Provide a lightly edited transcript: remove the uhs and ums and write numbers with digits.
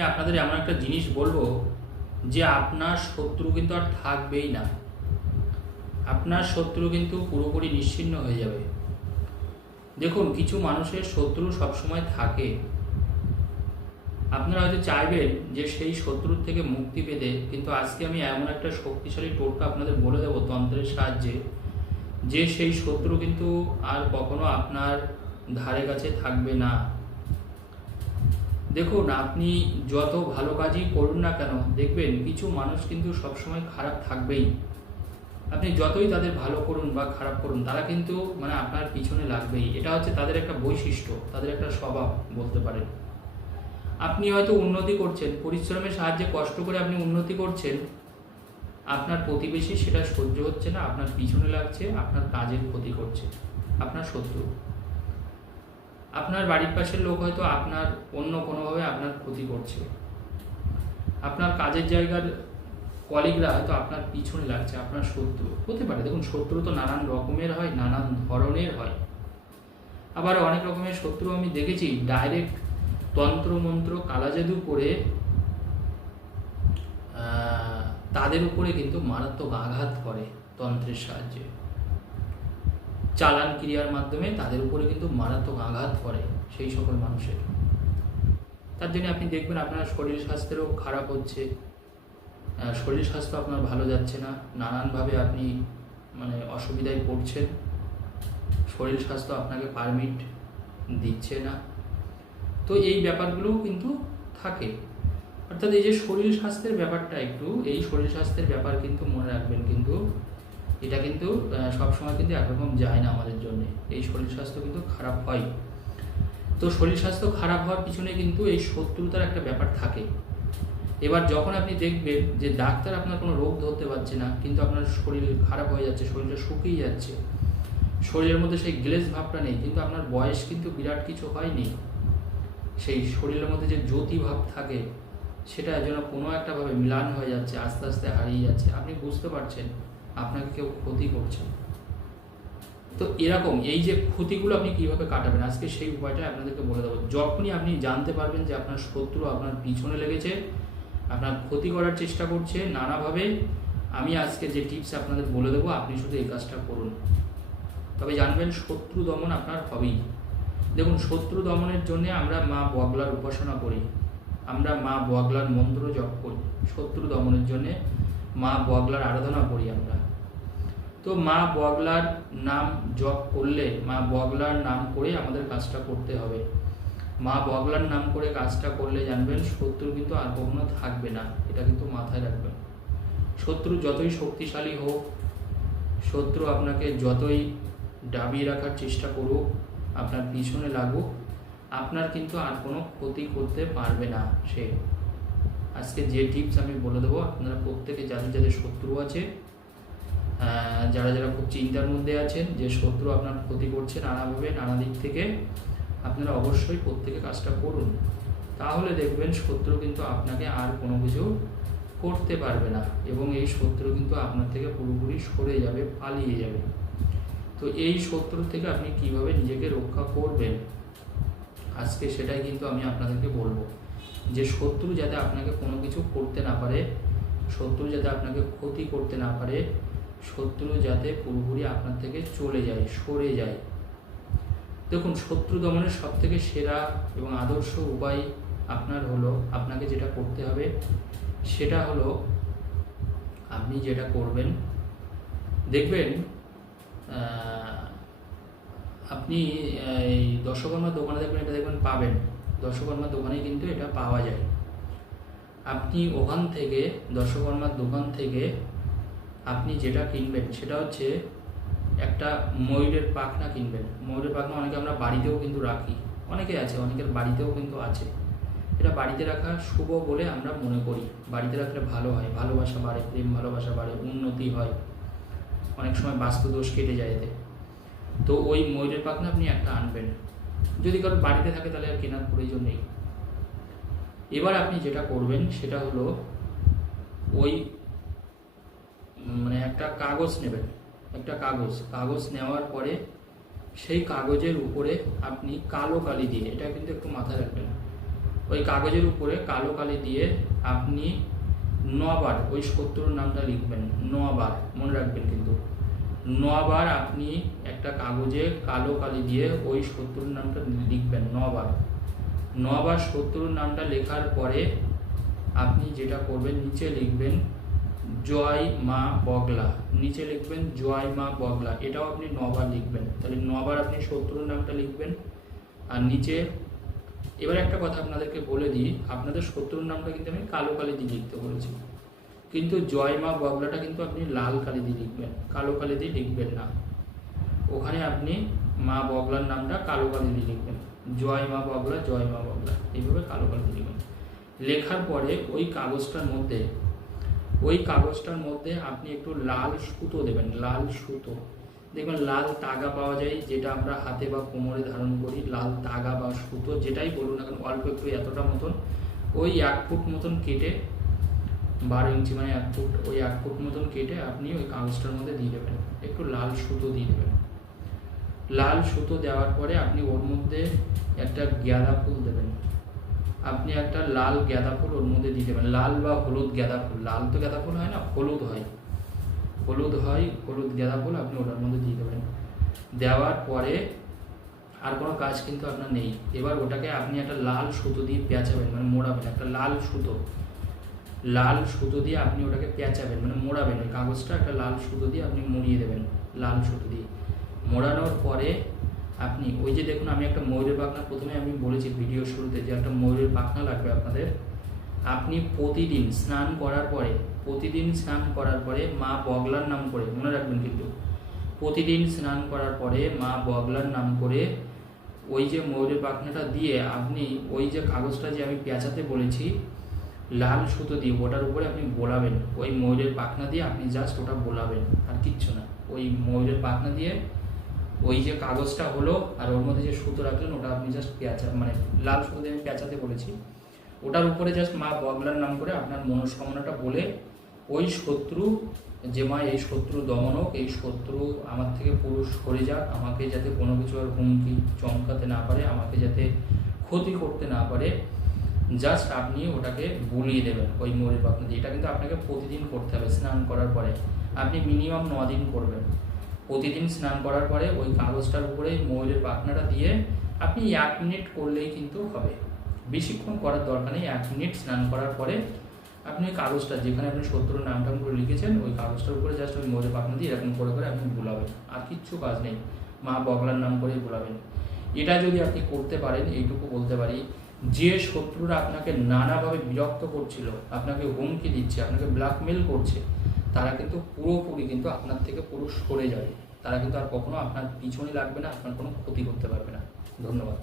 আমি আপনাদের এমন একটা জিনিস বলবো যে আপনার শত্রু কিন্তু আর থাকবেই না। আপনার শত্রু কিন্তু পুরোপুরি নিশ্চিহ্ন হয়ে যাবে। দেখুন, কিছু মানুষের শত্রু সবসময় থাকে। আপনারা হয়তো চাইবেন যে সেই শত্রুর থেকে মুক্তি পেতে, কিন্তু আজকে আমি এমন একটা শক্তিশালী টোটকা আপনাদের বলে দেবো তন্ত্রের সাহায্যে, যে সেই শত্রু কিন্তু আর কখনো আপনার ধারে কাছে থাকবে না। দেখুন, আপনি যত ভালো কাজই করুন না কেন, দেখবেন কিছু মানুষ কিন্তু সবসময় খারাপ থাকবেই। আপনি যতই তাদের ভালো করুন বা খারাপ করুন, তারা কিন্তু আপনার পিছনে লাগবেই। এটা হচ্ছে তাদের একটা বৈশিষ্ট্য, তাদের একটা স্বভাব বলতে পারেন। আপনি হয়তো উন্নতি করছেন, পরিশ্রমের সাহায্যে কষ্ট করে আপনি উন্নতি করছেন, আপনার প্রতিবেশী সেটা সহ্য হচ্ছে না, আপনার পিছনে লাগছে, আপনার কাজের ক্ষতি করছে, আপনার শত্রু। আপনার বাড়ির পাশের লোক হয়তো আপনার অন্য কোনোভাবে আপনার ক্ষতি করছে, আপনার কাজের জায়গার কলিগরা হয়তো আপনার পিছনে লাগছে, আপনার শত্রু হতে পারে। দেখুন, শত্রু তো নানান রকমের হয়, নানান ধরনের হয়। আবার অনেক রকমের শত্রু আমি দেখেছি ডাইরেক্ট তন্ত্র মন্ত্র কালাজাদু করে তাদের উপরে কিন্তু মারাত্মক আঘাত করে। তন্ত্রের সাহায্যে চালান ক্রিয়ার মাধ্যমে তাদের উপরে কিন্তু মারাত্মক আঘাত করে সেই সকল মানুষের। তার জন্য আপনি দেখবেন আপনার শরীর স্বাস্থ্যেরও খারাপ হচ্ছে, শরীর স্বাস্থ্য আপনার ভালো যাচ্ছে না, নানানভাবে আপনি অসুবিধায় পড়ছেন, শরীর স্বাস্থ্য আপনাকে পারমিট দিচ্ছে না। তো এই ব্যাপারগুলোও কিন্তু থাকে। অর্থাৎ এই যে শরীর স্বাস্থ্যের ব্যাপারটা, এই শরীর স্বাস্থ্যের ব্যাপার কিন্তু মনে রাখবেন, কিন্তু এটা কিন্তু সবসময় কিন্তু একরকম যায় না আমাদের জন্য। এই শরীর স্বাস্থ্য কিন্তু খারাপ হয়। তো শরীর স্বাস্থ্য খারাপ হওয়ার পিছনে কিন্তু এই শত্রুতার একটা ব্যাপার থাকে। এবার যখন আপনি দেখবেন যে ডাক্তার আপনার কোনো রোগ ধরতে পারছে না, কিন্তু আপনার শরীর খারাপ হয়ে যাচ্ছে, শরীরটা শুকিয়ে যাচ্ছে, শরীরের মধ্যে সেই গ্লেজ ভাবটা নেই, কিন্তু আপনার বয়স কিন্তু বিরাট কিছু হয়নি, সেই শরীরের মধ্যে যে জ্যোতি ভাব থাকে সেটা যেন কোনো একটাভাবে মিলান হয়ে যাচ্ছে, আস্তে আস্তে হারিয়ে যাচ্ছে, আপনি বুঝতে পারছেন আপনাকে কেউ ক্ষতি করছে। তো এরকম এই যে ক্ষতিগুলো আপনি কীভাবে কাটাবেন, আজকে সেই উপায়টা আপনাদেরকে বলে দেবো। যখনই আপনি জানতে পারবেন যে আপনার শত্রু আপনার পিছনে লেগেছে, আপনার ক্ষতি করার চেষ্টা করছে নানাভাবে, আমি আজকে যে টিপস আপনাদের বলে দেবো, আপনি শুধু এই কাজটা করুন, তবে জানবেন শত্রু দমন আপনার হবেই। দেখুন, শত্রু দমনের জন্য আমরা মা বগলার উপাসনা করি, আমরা মা বগলার মন্ত্র জপ করি, শত্রু দমনের জন্য মা বগলার আরাধনা করি আমরা। তো মা বগলার নাম জপ করলে, মা বগলার নাম করে আমাদের কাজটা করতে হবে। মা বগলার নাম করে কাজটা করলে জানবেন শত্রু কিন্তু আর কখনো থাকবে না, এটা কিন্তু মাথায় রাখবেন। শত্রু যতই শক্তিশালী হোক, শত্রু আপনাকে যতই দাবিয়ে রাখার চেষ্টা করুক, আপনার পিছনে লাগুক, আপনার কিন্তু আর কোনো ক্ষতি করতে পারবে না সে। আজকে যে টিপস আমি বলে দেবো, আপনারা প্রত্যেকে যাদের যাদের শত্রু আছে, যারা যারা খুব চিন্তার মধ্যে আছেন যে শত্রু আপনার ক্ষতি করছে নানাভাবে, নানা দিক থেকে, আপনারা অবশ্যই প্রত্যেকে কাজটা করুন। তাহলে দেখবেন শত্রু কিন্তু আপনাকে আর কোনো কিছু করতে পারবে না, এবং এই শত্রু কিন্তু আপনার থেকে পুরোপুরি সরে যাবে, পালিয়ে যাবে। তো এই শত্রু থেকে আপনি কিভাবে নিজেকে রক্ষা করবেন, আজকে সেটাই কিন্তু আমি আপনাদেরকে বলবো, যে শত্রু যাতে আপনাকে কোনো কিছু করতে না পারে, শত্রু যাতে আপনাকে ক্ষতি করতে না পারে, শত্রু যাতে পুরোপুরি আপনার থেকে চলে যায়, সরে যায়। দেখুন, শত্রু দমনের সবথেকে সেরা এবং আদর্শ উপায় আপনার হলো, আপনাকে যেটা করতে হবে সেটা হলো, আপনি যেটা করবেন দেখবেন, আপনি এই দশকর্মার দোকানে দেখবেন, এটা দেখবেন পাবেন, দশকর্মার দোকানে কিন্তু এটা পাওয়া যায়। আপনি ওখান থেকে, দশকর্মার দোকান থেকে আপনি যেটা কিনবেন সেটা হচ্ছে একটা ময়ূরের পাখনা কিনবেন। ময়ূরের পাখনা অনেকে আমরা বাড়িতেও কিন্তু রাখি, অনেকে আছে, অনেকের বাড়িতেও কিন্তু আছে। এটা বাড়িতে রাখা শুভ বলে আমরা মনে করি, বাড়িতে রাখলে ভালো হয়, ভালোবাসা বাড়ে, প্রেম ভালোবাসা বাড়ে, উন্নতি হয়, অনেক সময় বাস্তু দোষ কেটে যায় এতে। তো ওই ময়ূরের পাখনা আপনি একটা আনবেন, যদি কারোর বাড়িতে থাকে তাহলে আর কেনার প্রয়োজন নেই। এবার আপনি যেটা করবেন সেটা হলো, ওই একটা কাগজ নেবেন, একটা কাগজ নেওয়ার পরে সেই কাগজের উপরে আপনি কালো কালি দিয়ে, এটা কিন্তু একটু মাথায় রাখবেন, ওই কাগজের উপরে কালো কালি দিয়ে আপনি 9 বার ওই শত্রুর নামটা লিখবেন। 9 বার মনে রাখবেন, কিন্তু 9 বার আপনি একটা কাগজে কালো কালি দিয়ে ওই শত্রুর নামটা লিখবেন 9 বার। 9 বার শত্রুর নামটা লেখার পরে আপনি যেটা করবেন, নিচে লিখবেন জয় মা বগলা, নিচে লিখবেন জয় মা বগলা, এটাও আপনি 9 বার লিখবেন। তাহলে 9 বার আপনি শত্রুর নামটা লিখবেন। আর নিচে এবার একটা কথা আপনাদেরকে বলে দিই, আপনাদের শত্রুর নামটা কিন্তু আমি কালো কালি দিয়ে লিখতে বলেছি, কিন্তু জয় মা বগলাটা কিন্তু আপনি লাল কালি দিয়ে লিখবেন, কালো কালি দিয়ে লিখবেন না। ওখানে আপনি মা বগলার নামটা কালো কালি দিয়ে লিখবেন, জয় মা বগলা, জয় মা বগলা, এইভাবে কালো কালি দিয়ে লিখবেন। লেখার পরে ওই কাগজটার মধ্যে আপনি একটু লাল সুতো দেবেন, লাল সুতো। দেখবেন লাল তাগা পাওয়া যায়, যেটা আমরা হাতে বা কোমরে ধারণ করি, লাল তাগা বা সুতো যেটাই বলুন না কেন, অল্প একটু এতটা মতন, ওই 1 ফুট মতন কেটে, 12 ইঞ্চি মানে 1 ফুট, ওই 1 ফুট মতন কেটে আপনি ওই কাগজটার মধ্যে দিয়ে দেবেন, একটু লাল সুতো দিয়ে দেবেন। লাল সুতো দেওয়ার পরে আপনি ওর মধ্যে একটা গাঁদা ফুল দেবেন, আপনি একটা লাল গাঁদা ফুল ওর মধ্যে দিয়ে দেবেন, লাল বা হলুদ গাঁদা ফুল, লাল তো গাঁদা ফুল হয় না, হলুদ হয়, হলুদ গাঁদা ফুল আপনি ওটার মধ্যে দিয়ে দেবেন। দেওয়ার পরে আর কোনো কাজ কিন্তু আপনার নেই। এবার ওটাকে আপনি একটা লাল সুতো দিয়ে পেঁচাবেন, মানে মোড়াবেন, একটা লাল সুতো দিয়ে আপনি ওটাকে পেঁচাবেন, মানে মোড়াবেন। ওই কাগজটা একটা লাল সুতো দিয়ে আপনি মুড়িয়ে দেবেন, লাল সুতো দিয়ে মোড়ানোর পরে আপনি ওই যে দেখুন, আমি একটা ময়ূরের পাখনা, প্রথমে আমি বলেছি ভিডিও শুরুতে যে একটা ময়ূরের পাখনা লাগবে আপনাদের। আপনি প্রতিদিন স্নান করার পরে মা বগলার নাম করে, মনে রাখবেন কিন্তু, প্রতিদিন স্নান করার পরে মা বগলার নাম করে ওই যে ময়ূরের পাখনাটা দিয়ে আপনি ওই যে কাগজটা যে আমি পেঁচাতে বলেছি লাল সুতো দিয়ে, ওটার উপরে আপনি বোলাবেন, ওই ময়ূরের পাখনা দিয়ে আপনি জাস্ট ওটা বোলাবেন, আর কিচ্ছু না। ওই ময়ূরের পাখনা দিয়ে ওই যে কাগজটা হলো আর ওর মধ্যে যে সুতো রাখলেন ওটা আপনি জাস্ট মানে লাল সুতো দিয়ে আমি পেঁচাতে বলেছি, ওটার উপরে জাস্ট মা বগলার নাম করে আপনার মনস্কামনাটা বলে, ওই শত্রু, যে মা এই শত্রু দমন হোক, এই শত্রু আমার থেকে পুরো সরে যাক, আমাকে যাতে কোনো কিছু আর হুমকি চমকাতে না পারে, আমাকে যাতে ক্ষতি করতে না পারে, জাস্ট আপনি ওটাকে বুলিয়ে দেবেন ওই ময়ূরের পাখনা দিয়ে। এটা কিন্তু আপনাকে প্রতিদিন করতে হবে। স্নান করার পরে আপনি মিনিমাম 9 দিন করবেন। প্রতিদিন স্নান করার পরে ওই কাগজটার উপরে ময়ূরের পাখনাটা দিয়ে আপনি 1 মিনিট করলেই কিন্তু হবে, বেশিক্ষণ করার দরকার নেই। 1 মিনিট স্নান করার পরে আপনি ওই কাগজটা, যেখানে আপনি শত্রুর নামটাম করে লিখেছেন, ওই কাগজটার উপরে জাস্ট ওই ময়ূরের পাখনা দিয়ে এরকম করে আপনি বুলাবেন, আর কিচ্ছু কাজ নেই, মা বগলার নাম করেই বুলাবেন। এটা যদি আপনি করতে পারেন, এইটুকু বলতে পারি, যে শত্রুরা আপনাকে নানাভাবে বিরক্ত করছিল, আপনাকে হুমকি দিচ্ছে, আপনাকে ব্ল্যাকমেল করছে, তারা কিন্তু পুরোপুরি কিন্তু আপনার থেকে পুরো সরে যাবে। তারা কিন্তু আর কখনো আপনার পিছনে লাগবে না, আপনার কোনো ক্ষতি করতে পারবে না। ধন্যবাদ।